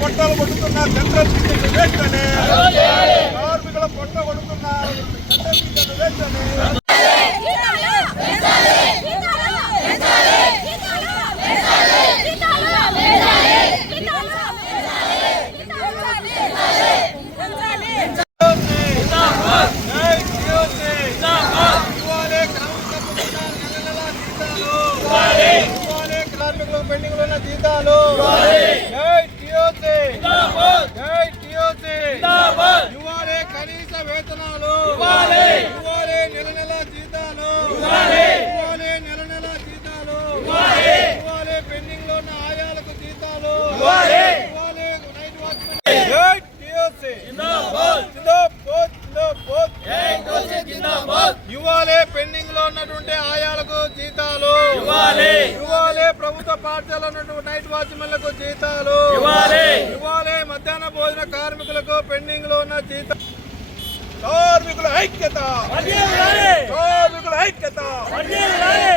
పొట్టాలు కొడుతున్న సెంట్రల్ టీచర్లు వెంటనే కార్మికుల పొట్ట కొడుతున్న సెంట్రల్ టీచర్లు జై టీఓసీ. ఇవ్వాలి కార్మికులకు నెల నెలా జీతాలు. ఇవ్వాలి కార్మికులకు పెండింగ్లో జీతాలు జై టీఓసీ. జై టీఓసీ. ఇవ్వాలి కనీస వేతనాలు. ఇవ్వాలి. నెల నెల జీతాలు. ఇవ్వాలి. నెల నెల జీతాలు. ఇవ్వాలి. పెండింగ్లో ఉన్న ఆయాలకు జీతాలు. ఇవ్వాలి. నైట్ వాచ్మెన్ జై టీఓసీ. జిందాబాద్, జిందాబాద్. ఇవ్వాలి పెండింగ్లో ఉన్నటువంటి ఆయాలకు జీతాలు. ఇవ్వాలి ప్రభుత్వ పాఠశాల ఉన్నటువంటి నైట్ వాచ్మెన్లకు జీతాలు. ఇవ్వాలి. మధ్యాహ్న భోజన కార్మికులకు పెండింగ్లో ఉన్న జీతాలు కార్మికుల ఐక్యత. కార్మికుల ఐక్యత.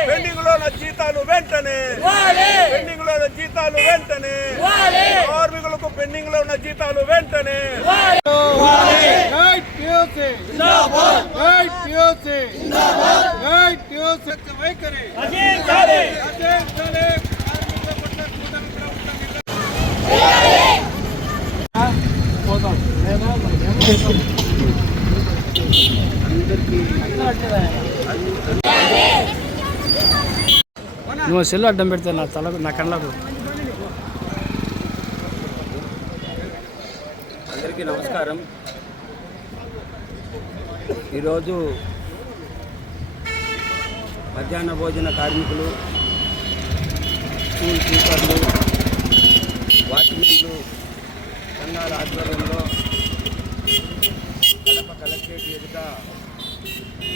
పెండింగ్లో ఉన్న జీతాలు వెంటనే. పెండింగ్లో ఉన్న జీతాలు వెంటనే. కార్మికులకు పెండింగ్లో ఉన్న జీతాలు వెంటనే. జై టీఓసీ. జై టీఓసీ. వైఖరి నువ్వు సెల్ అడ్డం పెడితే నా తల నా కళ్ళకు. అందరికీ నమస్కారం. ఈరోజు మధ్యాహ్న భోజన కార్మికులు స్కూల్ కీపర్లు వాచ్మెన్లు సంఘాల ఆధ్వర్యంలో కడప కలెక్టరేట్ ఎదుట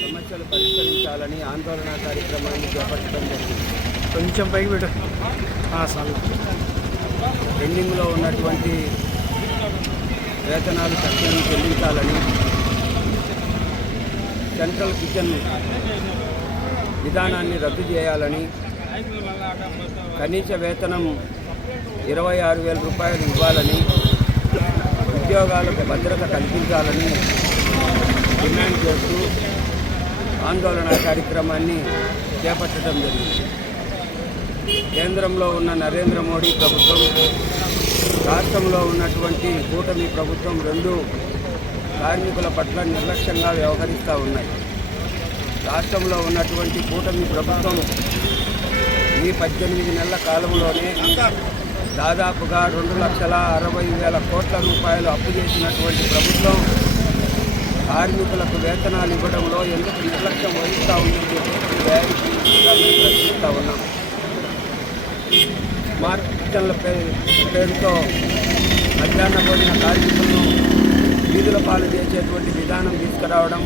సమస్యలు పరిష్కరించాలని ఆందోళన కార్యక్రమాన్ని చేపట్టడం జరిగింది. కొంచెం పైకి పెట్టు. పెండింగ్లో ఉన్నటువంటి వేతనాలు తక్షణం చెల్లించాలని సెంట్రల్ కిచెన్ విధానాన్ని రద్దు చేయాలని కనీస వేతనం ఇరవై ఆరు వేల రూపాయలు ఇవ్వాలని ఉద్యోగాలకు భద్రత కల్పించాలని డిమాండ్ చేస్తూ ఆందోళన కార్యక్రమాన్ని చేపట్టడం జరిగింది. కేంద్రంలో ఉన్న నరేంద్ర మోడీ ప్రభుత్వం రాష్ట్రంలో ఉన్నటువంటి కూటమి ప్రభుత్వం రెండు కార్మికుల పట్ల నిర్లక్ష్యంగా వ్యవహరిస్తూ ఉన్నాయి. రాష్ట్రంలో ఉన్నటువంటి కూటమి ప్రభుత్వం ఈ పద్దెనిమిది నెలల కాలంలోనే దాదాపుగా రెండు లక్షల అరవై వేల కోట్ల రూపాయలు అప్పు చేసినటువంటి ప్రభుత్వం కార్మికులకు వేతనాలు ఇవ్వడంలో ఎందుకు నిర్లక్ష్యం వహిస్తూ ఉందని చెప్పి ప్రశ్నిస్తూ ఉన్నాం. మార్కెట్ల పే- పేరుతో మధ్యాహ్న భోజన కార్మికులను వీధుల పాలు చేసేటువంటి విధానం తీసుకురావడం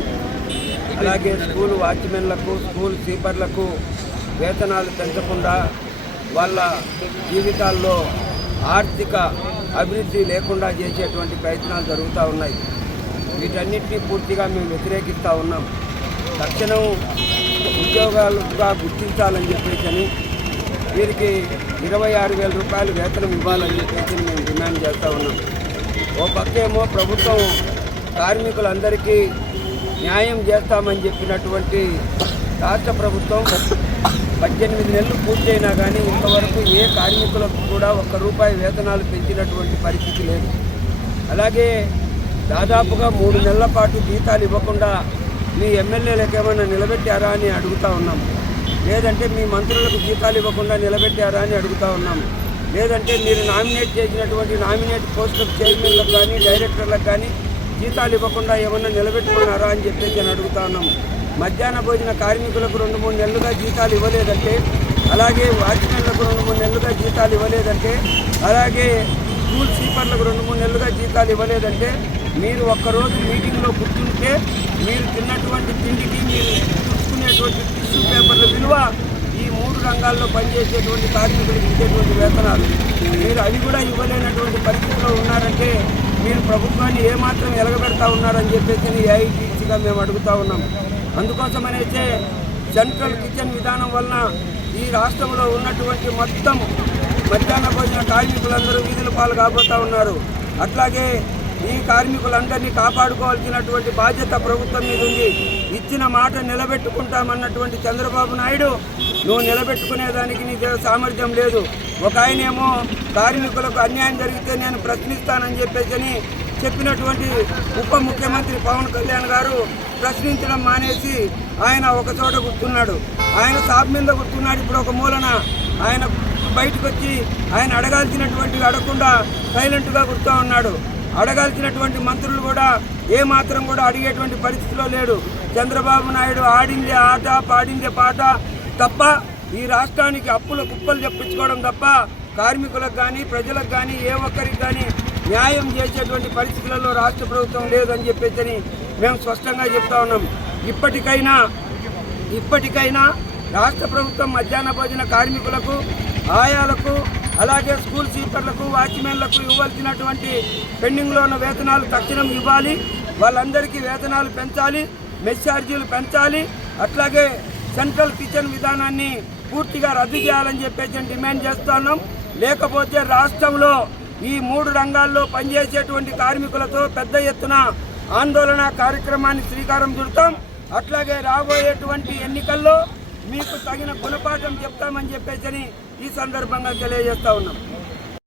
అలాగే స్కూల్ వాచ్మెన్లకు స్కూల్ స్వీపర్లకు వేతనాలు పెంచకుండా వాళ్ళ జీవితాల్లో ఆర్థిక అభివృద్ధి లేకుండా చేసేటువంటి ప్రయత్నాలు జరుగుతూ ఉన్నాయి. వీటన్నిటినీ పూర్తిగా మేము వ్యతిరేకిస్తూ ఉన్నాం. తక్షణం ఉద్యోగాలుగా గుర్తించాలని చెప్పేసి వీరికి ఇరవై ఆరు వేల రూపాయలు వేతనం ఇవ్వాలని చెప్పేసి మేము డిమాండ్ చేస్తూ ఉన్నాం. ఓ పక్కేమో ప్రభుత్వం కార్మికులందరికీ న్యాయం చేస్తామని చెప్పినటువంటి రాష్ట్ర ప్రభుత్వం పద్దెనిమిది నెలలు పూర్తయినా కానీ ఇంతవరకు ఏ కార్మికులకు కూడా ఒక్క రూపాయి వేతనాలు పెంచినటువంటి పరిస్థితి లేదు. అలాగే దాదాపుగా మూడు నెలల పాటు జీతాలు ఇవ్వకుండా మీ ఎమ్మెల్యేలకు ఏమైనా నిలబెట్టారా అని అడుగుతా ఉన్నాం. లేదంటే మీ మంత్రులకు జీతాలు ఇవ్వకుండా నిలబెట్టారా అని అడుగుతా ఉన్నాం. లేదంటే మీరు నామినేట్ చేసినటువంటి నామినేట్ పోస్టులకు చైర్మన్లకు కానీ డైరెక్టర్లకు కానీ జీతాలు ఇవ్వకుండా ఏమన్నా నిలబెట్టుకున్నారా అని చెప్పేసి నేను అడుగుతా ఉన్నాము. మధ్యాహ్న భోజన కార్మికులకు రెండు మూడు నెలలుగా జీతాలు ఇవ్వలేదంటే అలాగే వాచ్మెన్లకు రెండు మూడు నెలలుగా జీతాలు ఇవ్వలేదంటే అలాగే స్కూల్ స్వీపర్లకు రెండు మూడు నెలలుగా జీతాలు ఇవ్వలేదంటే మీరు ఒక్కరోజు మీటింగ్లో కూర్చుంటే మీరు తిన్నటువంటి తిండికి మీరు చూసుకునేటువంటి టిష్యూ పేపర్ల విలువ రంగాల్లో పనిచేసేటువంటి కార్మికులకు ఇచ్చేటువంటి వేతనాలు. మీరు అవి కూడా ఇవ్వలేనటువంటి పరిస్థితిలో ఉన్నారంటే మీరు ప్రభుత్వాన్ని ఏమాత్రం ఎలగబెడతా ఉన్నారని చెప్పేసి ఏఐటీసీగా మేము అడుగుతా ఉన్నాం. అందుకోసమనైతే సెంట్రల్ కిచెన్ విధానం వలన ఈ రాష్ట్రంలో ఉన్నటువంటి మొత్తం మధ్యాహ్న భోజన కార్మికులందరూ వీధుల పాలు కాబోతూ ఉన్నారు. అట్లాగే ఈ కార్మికులందరినీ కాపాడుకోవాల్సినటువంటి బాధ్యత ప్రభుత్వం మీద ఉంది. ఇచ్చిన మాట నిలబెట్టుకుంటామన్నటువంటి చంద్రబాబు నాయుడు నువ్వు నిలబెట్టుకునేదానికి నీ సామర్థ్యం లేదు. ఒక ఆయనేమో కార్మికులకు అన్యాయం జరిగితే నేను ప్రశ్నిస్తానని చెప్పేసి చెప్పినటువంటి ఉప ముఖ్యమంత్రి పవన్ కళ్యాణ్ గారు ప్రశ్నించడం మానేసి ఆయన ఒక చోట కూర్చున్నాడు. ఆయన సాబ్ మీద కూర్చున్నాడు. ఇప్పుడు ఒక మూలన ఆయన బయటకు వచ్చి ఆయన అడగాల్సినటువంటివి అడగకుండా సైలెంట్గా కూర్చో ఉన్నాడు. అడగాల్సినటువంటి మంత్రులు కూడా ఏ మాత్రం కూడా అడిగేటువంటి పరిస్థితిలో లేడు. చంద్రబాబు నాయుడు ఆడిందే ఆట పాడిందే పాట తప్ప ఈ రాష్ట్రానికి అప్పుల కుప్పలు చెప్పించుకోవడం తప్ప కార్మికులకు కానీ ప్రజలకు కానీ ఏ ఒక్కరికి కానీ న్యాయం చేసేటువంటి పరిస్థితులలో రాష్ట్ర ప్రభుత్వం లేదని చెప్పేసి మేము స్పష్టంగా చెప్తా ఉన్నాం. ఇప్పటికైనా ఇప్పటికైనా రాష్ట్ర ప్రభుత్వం మధ్యాహ్న భోజన కార్మికులకు ఆయాలకు అలాగే స్కూల్ సీపర్లకు వాచ్మెన్లకు ఇవ్వాల్సినటువంటి పెండింగ్లో ఉన్న వేతనాలు తక్షణం ఇవ్వాలి. వాళ్ళందరికీ వేతనాలు పెంచాలి మెస్ ఛార్జీలు పెంచాలి అట్లాగే సెంట్రల్ కిచెన్ విధానాన్ని పూర్తిగా రద్దు చేయాలని చెప్పేసి డిమాండ్ చేస్తున్నాం లేకపోతే రాష్ట్రంలో ఈ మూడు రంగాల్లో పనిచేసేటువంటి కార్మికులతో పెద్ద ఎత్తున ఆందోళన కార్యక్రమాన్ని శ్రీకారం చుడతాం. అట్లాగే రాబోయేటువంటి ఎన్నికల్లో మీకు తగిన గుణపాఠం చెప్తామని చెప్పేసి ఈ సందర్భంగా తెలియజేస్తా ఉన్నాం.